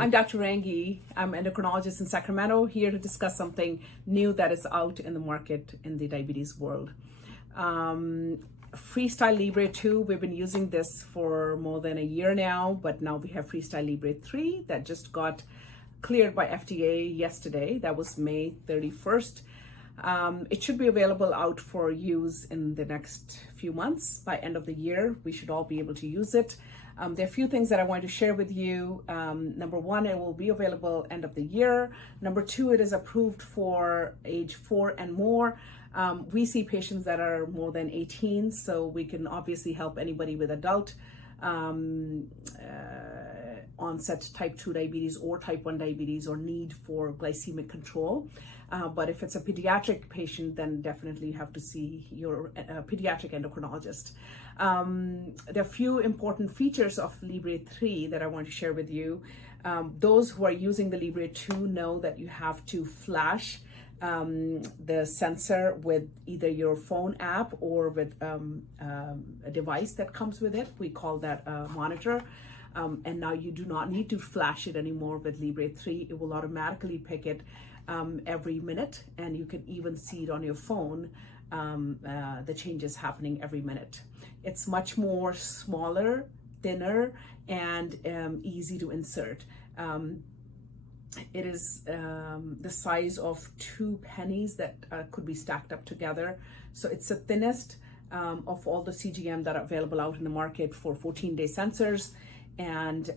I'm Dr. Rangi. I'm an endocrinologist in Sacramento, here to discuss something new that is out in the market in the diabetes world. Freestyle Libre 2, we've been using this for more than a year now, but now we have Freestyle Libre 3 that just got cleared by FDA yesterday. That was May 31st. It should be available out for use in the next few months. By end of the year, we should all be able to use it. There are a few things that I want to share with you. Number one, it will be available end of the year. Number two, it is approved for age 4 and more. We see patients that are more than 18, so we can obviously help anybody with adult onset type 2 diabetes or type 1 diabetes or need for glycemic control. But if it's a pediatric patient, then definitely you have to see your pediatric endocrinologist. There are a few important features of Libre 3 that I want to share with you. Those who are using the Libre 2 know that you have to flash the sensor with either your phone app or with a device that comes with it. We call that a monitor. And now you do not need to flash it anymore with Libre 3. It will automatically pick it every minute, and you can even see it on your phone, the changes happening every minute. It's much more smaller, thinner, and easy to insert. It is the size of 2 pennies that could be stacked up together. So it's the thinnest of all the CGM that are available out in the market for 14-day sensors, and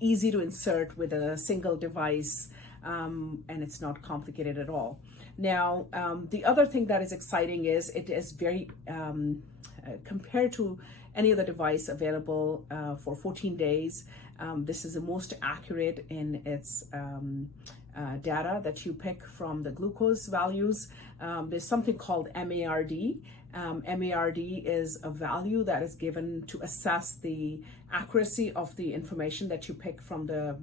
easy to insert with a single device, and it's not complicated at all. Now, the other thing that is exciting is it is very, compared to any other device available for 14 days, this is the most accurate in its data that you pick from the glucose values. There's something called MARD. MARD is a value that is given to assess the accuracy of the information that you pick from the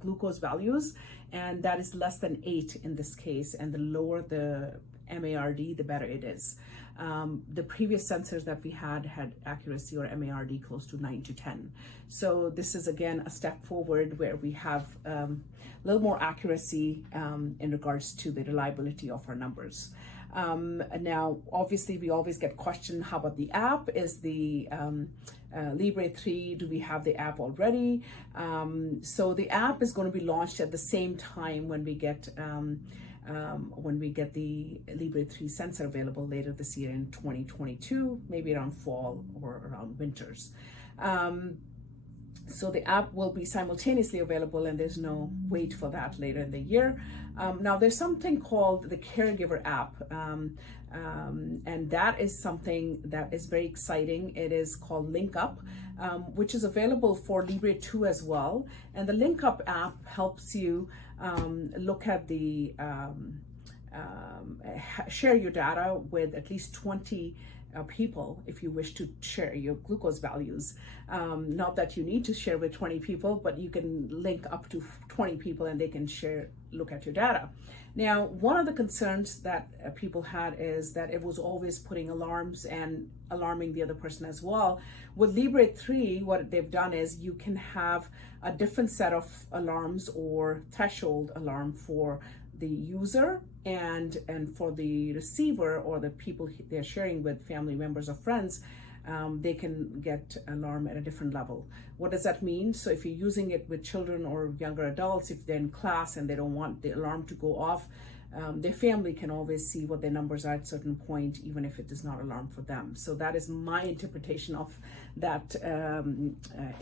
glucose values, and that is less than 8 in this case, and the lower the MARD, the better it is. The previous sensors that we had accuracy or MARD close to 9 to 10. So this is again a step forward where we have a little more accuracy in regards to the reliability of our numbers. Now, obviously, we always get questioned, how about the app? Is the Libre 3, do we have the app already? So the app is going to be launched at the same time when we get the Libre 3 sensor available later this year in 2022, maybe around fall or around winters. So the app will be simultaneously available, and there's no wait for that later in the year. Now there's something called the Caregiver app, and that is something that is very exciting. It is called Link Up, which is available for Libre 2 as well. And the Link Up app helps you look at the share your data with at least 20 people if you wish to share your glucose values. Not that you need to share with 20 people, but you can link up to 20 people and they can look at your data. Now, one of the concerns that people had is that it was always putting alarms and alarming the other person as well. With Libre 3, what they've done is you can have a different set of alarms or threshold alarm for the user and for the receiver or the people they're sharing with, family members or friends. They can get alarm at a different level. What does that mean? So if you're using it with children or younger adults, if they're in class and they don't want the alarm to go off, their family can always see what their numbers are at a certain point, even if it is not alarm for them. So that is my interpretation of that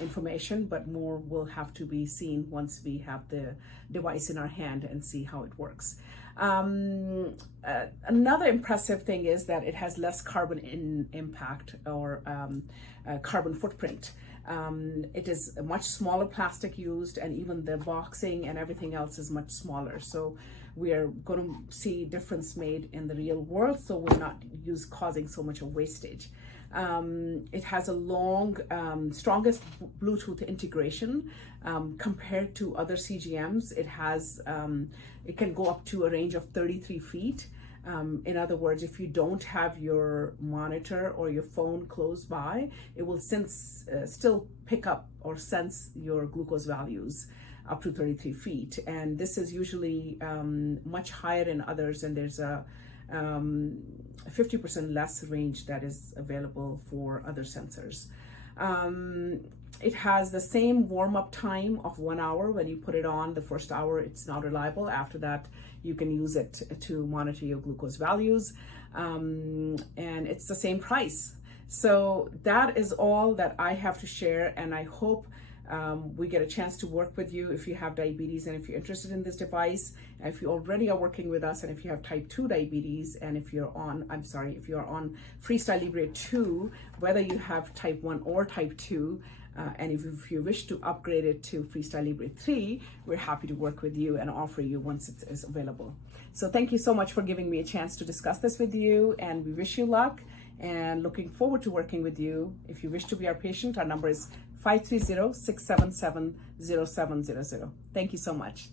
information, but more will have to be seen once we have the device in our hand and see how it works. Another impressive thing is that it has less carbon impact or carbon footprint. It is a much smaller plastic used, and even the boxing and everything else is much smaller. So we are going to see difference made in the real world, so we're not causing so much of wastage. It has a strongest Bluetooth integration compared to other CGMs. It can go up to a range of 33 feet. In other words, if you don't have your monitor or your phone close by, it will still pick up or sense your glucose values up to 33 feet. And this is usually much higher in others, and there's a 50% less range that is available for other sensors. It has the same warm-up time of 1 hour. When you put it on, the first hour it's not reliable. After that, you can use it to monitor your glucose values, and it's the same price. So that is all that I have to share, and I hope we get a chance to work with you if you have diabetes and if you're interested in this device, and if you already are working with us, and if you have type 2 diabetes, and if you're on, if you're on Freestyle Libre 2, whether you have type 1 or type 2, and if you wish to upgrade it to Freestyle Libre 3, we're happy to work with you and offer you once it is available. So thank you so much for giving me a chance to discuss this with you, and we wish you luck and looking forward to working with you. If you wish to be our patient, our number is 530-677-0700. Thank you so much.